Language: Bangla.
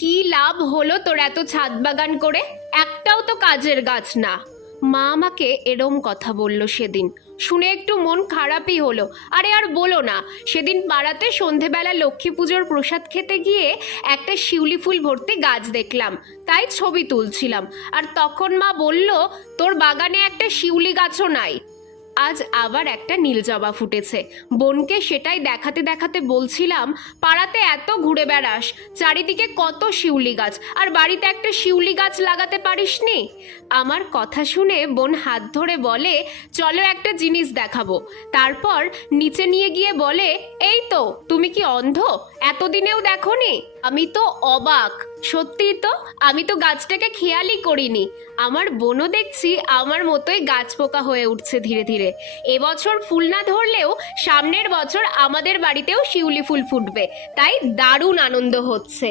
কি লাভ হলো তোর এত ছাদ বাগান করে? একটাও তো কাজের গাছ না। মা আমাকে এরম কথা বলল সেদিন, শুনে একটু মন খারাপই হলো। আরে আর বলো না, সেদিন পাড়াতে সন্ধেবেলা লক্ষ্মী পুজোর প্রসাদ খেতে গিয়ে একটা শিউলি ফুল ভর্তি গাছ দেখলাম, তাই ছবি তুলছিলাম। আর তখন মা বলল, তোর বাগানে একটা শিউলি গাছও নাই। আজ আবার একটা নীল জবা ফুটেছে। বোনকে সেটাই দেখাতে দেখাতে বলছিলাম, পাড়াতে এত ঘুরে বেড়াস, চারিদিকে কত শিউলি গাছ, আর বাড়িতে একটা শিউলি গাছ লাগাতে পারিসনি? আমার কথা শুনে বোন হাত ধরে বলে, চলো একটা জিনিস দেখাবো। তারপর নিচে নিয়ে গিয়ে বলে, এই তো, তুমি কি অন্ধ? এতদিনেও দেখোনি? আমি তো অবাক, সত্যিই তো, আমি তো গাছটাকে খেয়ালই করিনি। আমার বোনও দেখছি আমার মতোই গাছ পোকা হয়ে উঠছে ধীরে ধীরে। এবছর ফুল না ধরলেও সামনের বছর আমাদের বাড়িতেও শিউলি ফুল ফুটবে, তাই দারুণ আনন্দ হচ্ছে।